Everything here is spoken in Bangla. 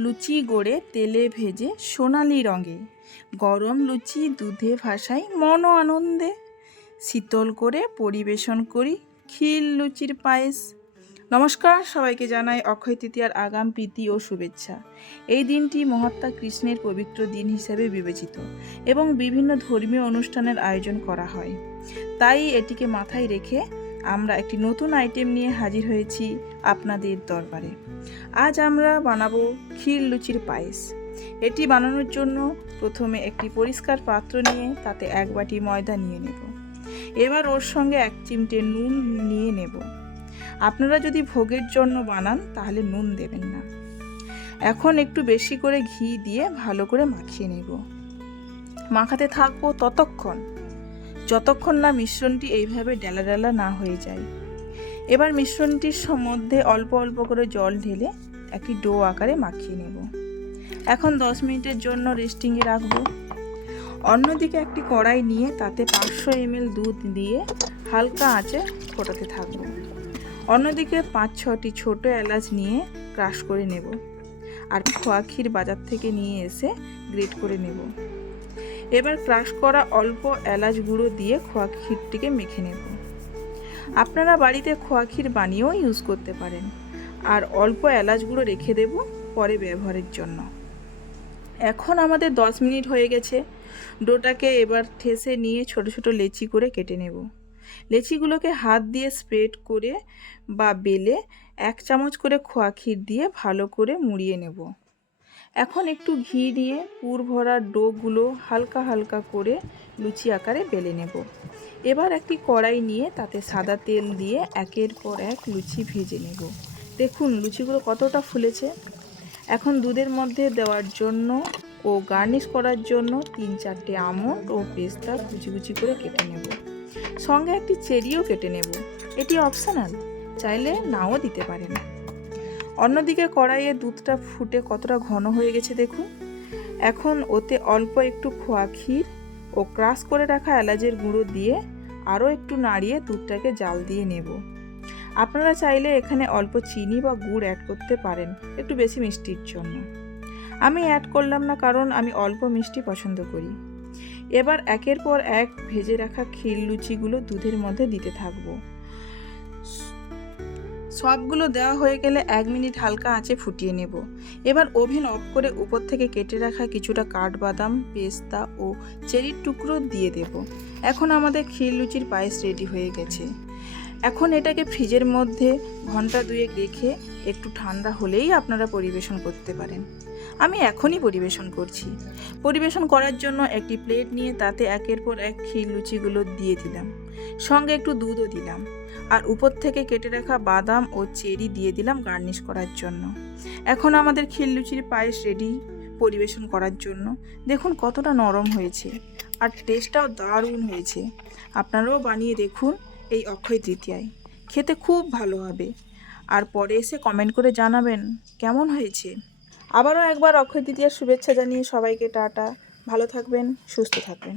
লুচি গড়ে তেলে ভেজে সোনালি রঙে, গরম লুচি দুধে ভাসাই মন আনন্দে, শীতল করে পরিবেশন করি ক্ষীর লুচির পায়েস। নমস্কার, সবাইকে জানাই অক্ষয় তৃতীয়ার আগাম প্রীতি ও শুভেচ্ছা। এই দিনটি মহাত্মা কৃষ্ণের পবিত্র দিন হিসেবে বিবেচিত এবং বিভিন্ন ধর্মীয় অনুষ্ঠানের আয়োজন করা হয়। তাই এটিকে মাথায় রেখে আমরা একটি নতুন আইটেম নিয়ে হাজির হয়েছি আপনাদের দরবারে। আজ আমরা বানাবো ক্ষীর লুচির পায়েস। এটি বানানোর জন্য প্রথমে একটি পরিষ্কার পাত্র নিয়ে তাতে 1 বাটি ময়দা নিয়ে নেব। এবার ওর সঙ্গে 1 চিমটে নুন নিয়ে নেব। আপনারা যদি ভোগের জন্য বানান তাহলে নুন দেবেন না। এখন একটু বেশি করে ঘি দিয়ে ভালো করে মাখিয়ে নেব। মাখাতে থাকবো যতক্ষণ না মিশ্রণটি এইভাবে ডেলা ডেলা না হয়ে যায়। এবার মিশ্রণটির মধ্যে অল্প অল্প করে জল ঢেলে একটি ডো আকারে মাখিয়ে নেব। এখন 10 মিনিটের জন্য রেস্টিংয়ে রাখবো। অন্যদিকে একটি কড়াই নিয়ে তাতে 500 ml দুধ দিয়ে হালকা আঁচে ফোটাতে থাকবো। অন্যদিকে 5-6টি ছোট এলাচ নিয়ে ক্রাশ করে নেব। আর খোয়া ক্ষীর বাজার থেকে নিয়ে এসে গ্রেট করে নেব। এবার ক্রাশ করা অল্প এলাচ গুঁড়ো দিয়ে খোয়া ক্ষীরটিকে মেখে নেব। আপনারা বাড়িতে খোয়া ক্ষীর বানিয়েও ইউজ করতে পারেন। আর অল্প এলাচ গুঁড়ো রেখে দেব পরে ব্যবহারের জন্য। এখন আমাদের 10 মিনিট হয়ে গেছে। ডোটাকে এবার ঠেসে নিয়ে ছোট ছোট লেচি করে কেটে নেব। লেচিগুলোকে হাত দিয়ে স্প্রেড করে বা বেলে 1 চামচ করে খোয়া ক্ষীর দিয়ে ভালো করে মুড়িয়ে নেব। এখন একটু ঘি দিয়ে পুর ভরা ডোগুলো হালকা হালকা করে লুচি আকারে বেলে নেব। এবার একটি কড়াই নিয়ে তাতে সাদা তেল দিয়ে একের পর এক লুচি ভেজে নেব। দেখুন লুচিগুলো কতটা ফুলেছে। এখন দুধের মধ্যে দেওয়ার জন্য ও গার্নিশ করার জন্য 3-4টে আমন্ড ও পেস্তা কুচি কুচি করে কেটে নেব। সঙ্গে একটি চেরিও কেটে নেব। এটি অপশনাল, চাইলে নাও দিতে পারেন। অন্যদিকে কড়াইয়ে দুধটা ফুটে কতটা ঘন হয়ে গেছে দেখুন। এখন ওতে অল্প একটু খোয়া ক্ষীর ও ক্রাশ করে রাখা এলাচের গুঁড়ো দিয়ে আরও একটু নাড়িয়ে দুধটাকে জাল দিয়ে নেব। আপনারা চাইলে এখানে অল্প চিনি বা গুড় অ্যাড করতে পারেন একটু বেশি মিষ্টির জন্য। আমি অ্যাড করলাম না কারণ আমি অল্প মিষ্টি পছন্দ করি। এবার একের পর এক ভেজে রাখা ক্ষীর লুচিগুলো দুধের মধ্যে দিতে থাকবো। সবগুলো দেওয়া হয়ে গেলে 1 মিনিট হালকা আঁচে ফুটিয়ে নেব। এবার ওভেন অফ করে উপর থেকে কেটে রাখা কিছুটা কাঠবাদাম, পেস্তা ও চেরির টুকরো দিয়ে দেব। এখন আমাদের ক্ষীর লুচির পায়েস রেডি হয়ে গেছে। এখন এটাকে ফ্রিজের মধ্যে ঘন্টা 2 রেখে একটু ঠান্ডা হলেই আপনারা পরিবেশন করতে পারেন। আমি এখনই পরিবেশন করছি। পরিবেশন করার জন্য একটি প্লেট নিয়ে তাতে একের পর এক ক্ষীর লুচিগুলো দিয়ে দিলাম। সঙ্গে একটু দুধও দিলাম। আর উপর থেকে কেটে রাখা বাদাম ও চেরি দিয়ে দিলাম গার্নিশ করার জন্য। এখন আমাদের ক্ষীর লুচির পায়েস রেডি পরিবেশন করার জন্য। দেখুন কতটা নরম হয়েছে আর টেস্টটাও দারুণ হয়েছে। আপনারাও বানিয়ে দেখুন এই অক্ষয় তৃতীয়ায়, খেতে খুব ভালো হবে। আর পরে এসে কমেন্ট করে জানাবেন কেমন হয়েছে। আবারও একবার অক্ষয় তৃতীয়ার শুভেচ্ছা জানিয়ে সবাইকে টাটা। ভালো থাকবেন, সুস্থ থাকবেন।